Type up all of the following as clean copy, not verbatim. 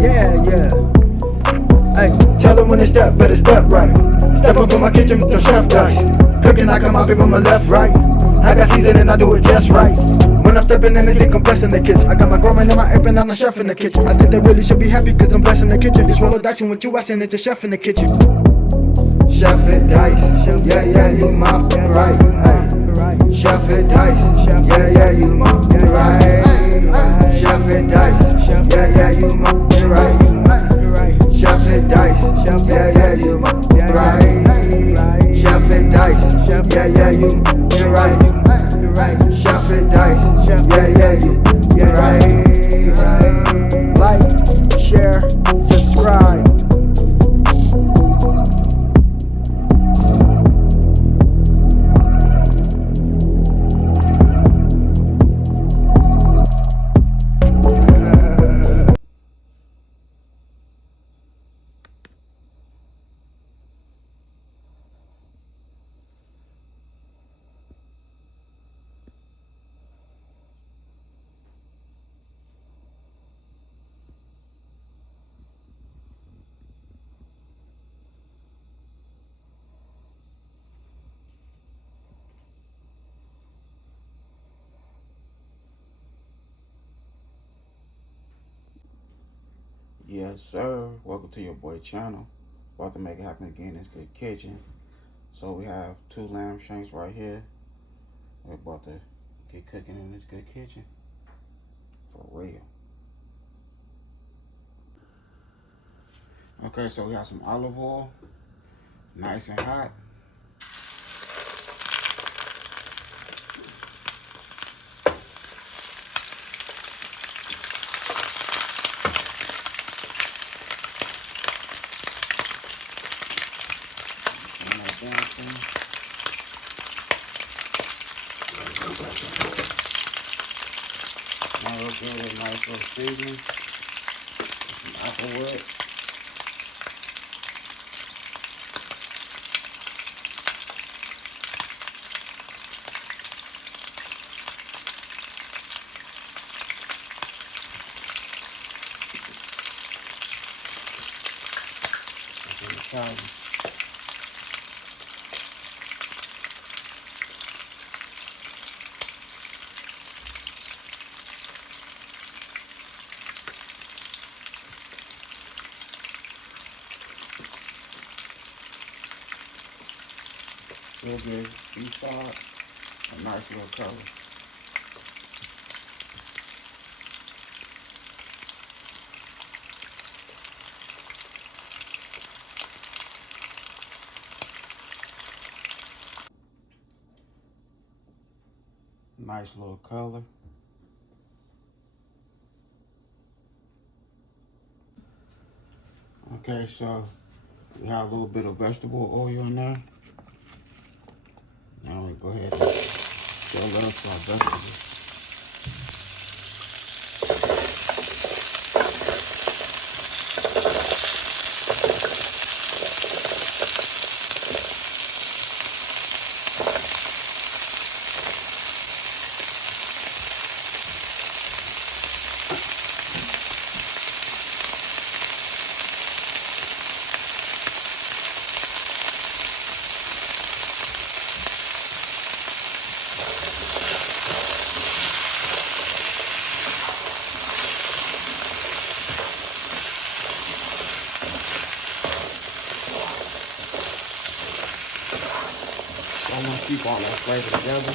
Yeah, yeah. Hey, tell them when they step, better step right. Step up in my kitchen with them chef dice. Cooking, I come out from my left, right. I got season and I do it just right. When I'm stepping in, they think I'm blessing the kitchen. I got my grandma and my apron, I'm the chef in the kitchen. I think they really should be happy cause I'm blessing the kitchen. Just roll a dice and with you, I send it to chef in the kitchen. Chef and dice, yeah, yeah, you my right. Hey. Chef and dice, yeah, yeah, you my right. Chef and dice, yeah, yeah, you my right. Chef and dice, yeah, yeah, you my right. Chef and dice, yeah, yeah, you right. Chef and dice, yeah, yeah, you right. Like, share, subscribe. Yes, sir. Welcome to your boy channel. About to make it happen again in this good kitchen. So we have 2 lamb shanks right here. We're about to get cooking in this good kitchen. For real. Okay, so we have some olive oil. Nice and hot. Now we'll give it a nice little seasoning. Some applewood. Italian. We'll give InShot a nice little color. Nice little color. Okay, so we have a little bit of vegetable oil in there. Now we go ahead and fill up our vegetables. I'm gonna keep all that flavor together.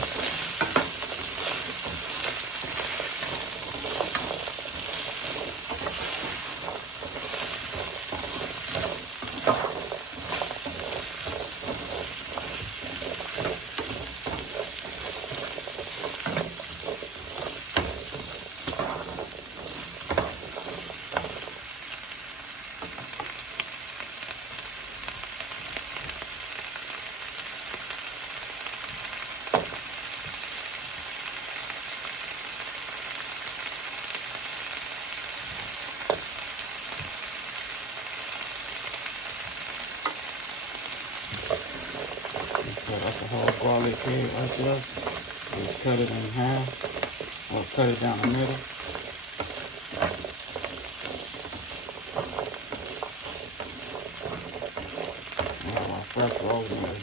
That's the whole garlic head right there. Just cut it in half, or cut it down the middle. fresh rosemary.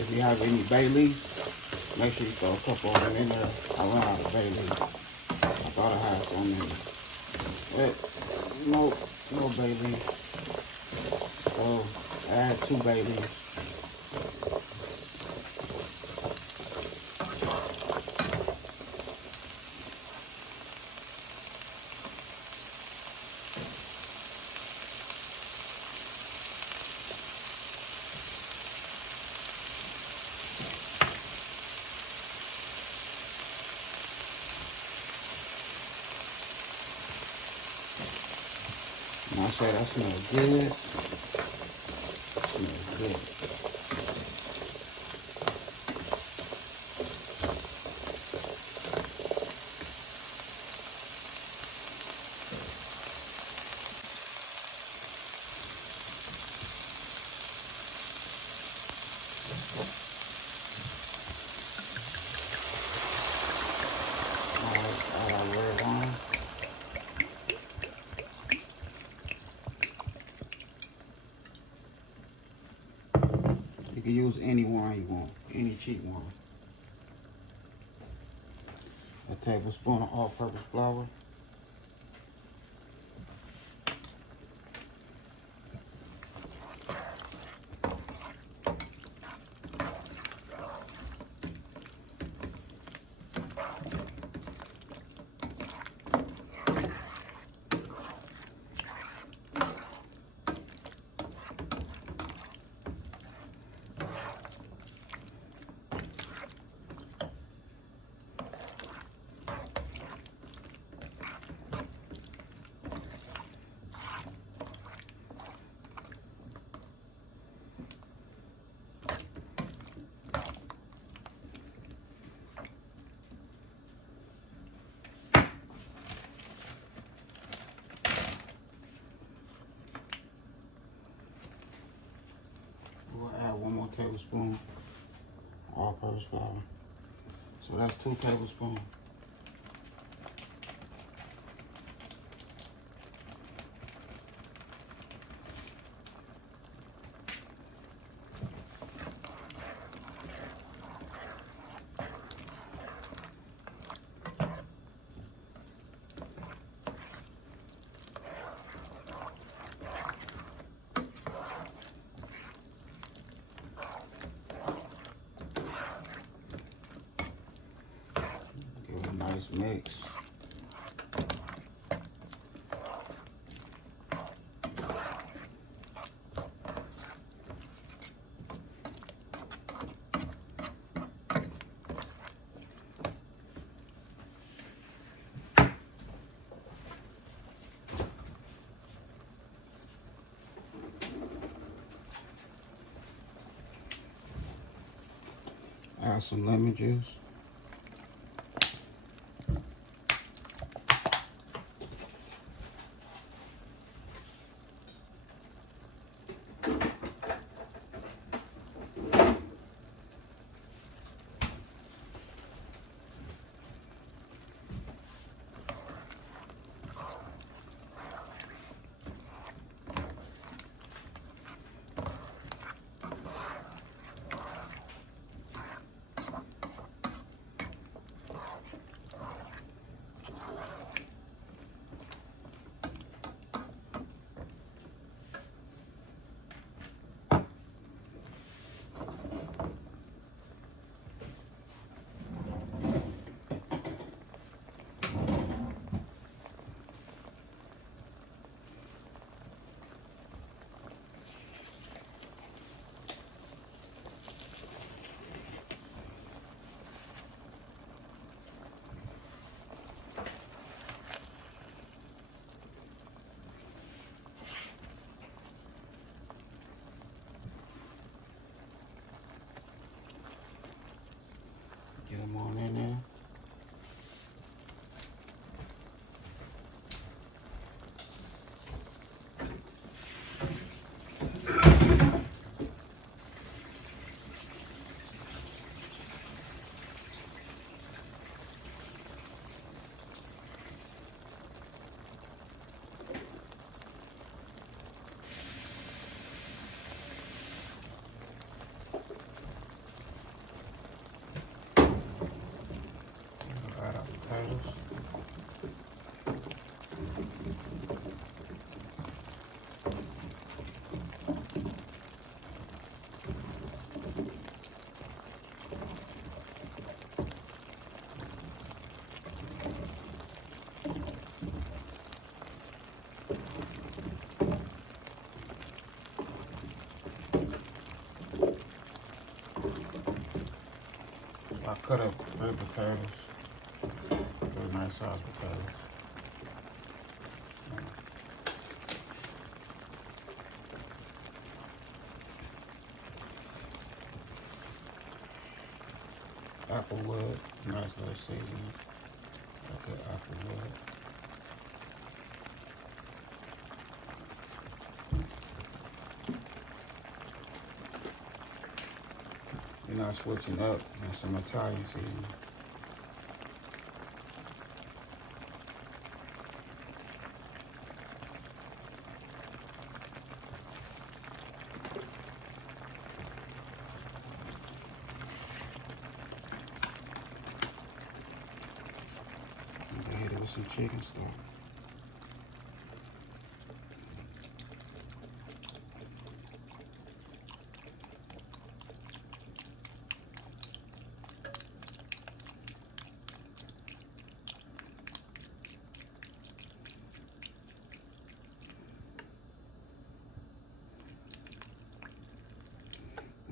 If you have any bay leaf, make sure you throw a couple of them in there. I run out of bay leaf. I thought I had some in there. But no bay leaf. So add 2 bay leaves. And I say that smells good. Smells good. All our red wine. You can use any wine you want, any cheap wine. A tablespoon of all-purpose flour. We'll add 1 more tablespoon of all-purpose flour. So that's 2 tablespoons. Give it a nice mix. Add some lemon juice. cut up 3 potatoes. 3 nice sized potatoes. Applewood, nice little seasoning. Okay, applewood. You're not switching up and some Italian seasoning. Go hit it with some chicken stock.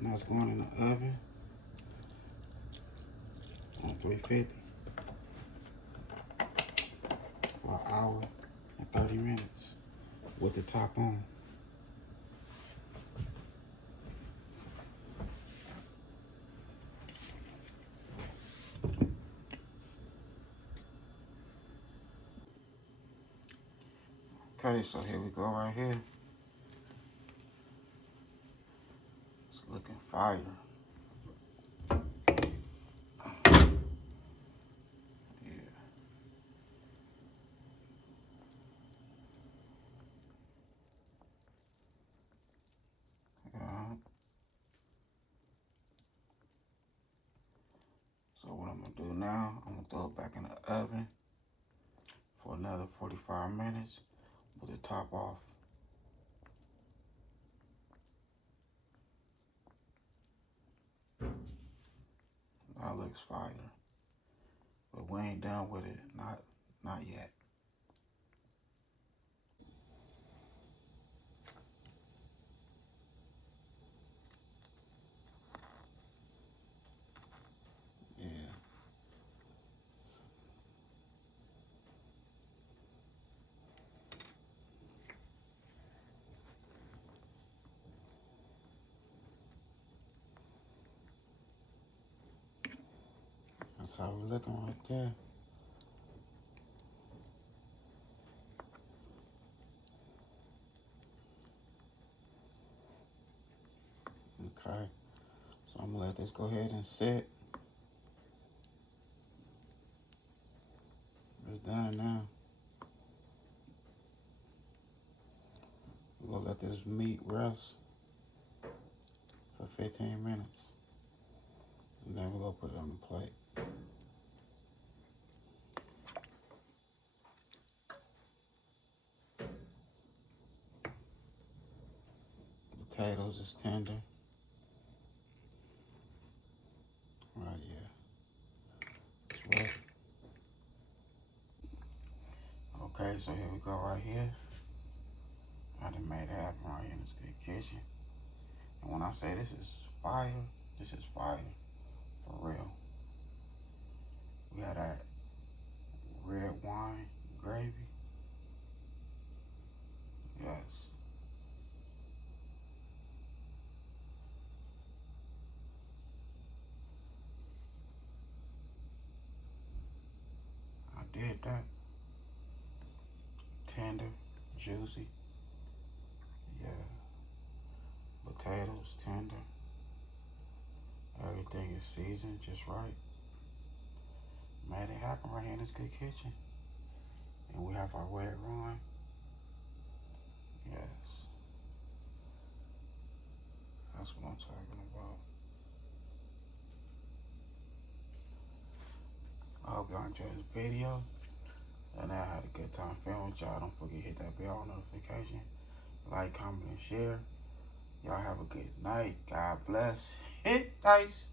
Now it's going in the oven on 350 for 1 hour and 30 minutes with the top on. Okay, so here we go right here. It's looking fire. So what I'm gonna do now, I'm gonna throw it back in the oven for another 45 minutes with the top off. That looks fire. But we ain't done with it, not yet. Yeah. That's how we're looking right there. Okay, so I'm gonna let this go ahead and sit. It's done now. We're gonna let this meat rest for 15 minutes. And then we're gonna put it on the plate. Potatoes is tender. Right, yeah. It's wet. Okay, so here we go right here. I done made it happen right here in this good kitchen. And when I say this is fire for real. We got that red wine gravy. Yes. I did that. Tender, juicy. Yeah. Potatoes, tender. Everything is seasoned just right. Made it happen right here in this good kitchen. And we have our red wine. Yes. That's what I'm talking about. I hope y'all enjoyed this video. And I had a good time filming with y'all. Don't forget to hit that bell notification. Like, comment, and share. Y'all have a good night. God bless. Hit nice.